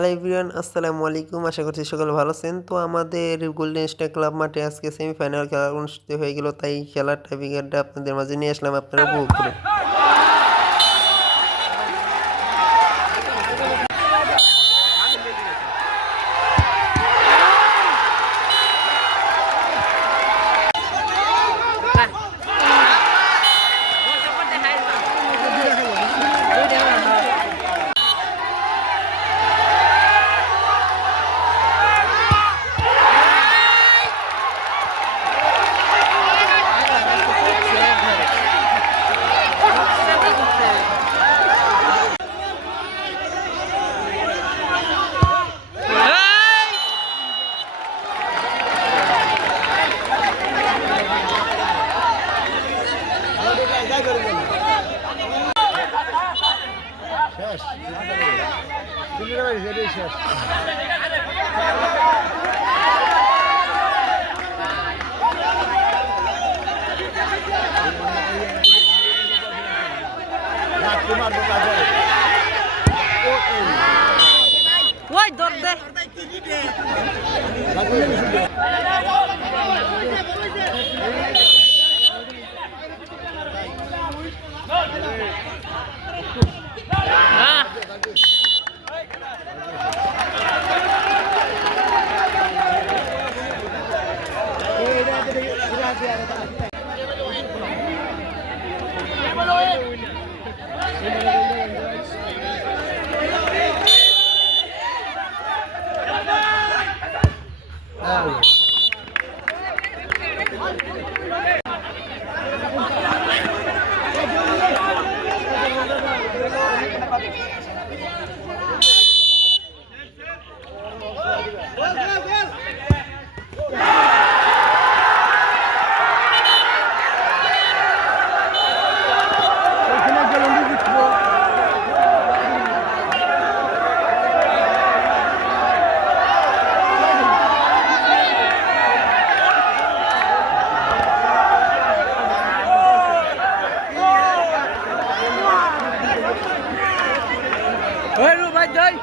Hello everyone, আসসালামু আলাইকুম। আশা করছি সকলে ভালো আছেন। তো আমাদের গোল্ডেন স্টার ক্লাব মাঠে আজকে সেমিফাইনাল খেলা অনুষ্ঠিত হয়ে গেল, তাই খেলার টাইপিংটা আপনাদের মাঝে নিয়ে আসলাম, আপনারা উপভোগ করুন। শেষ ওই দর দে ওই রু ভাই যাই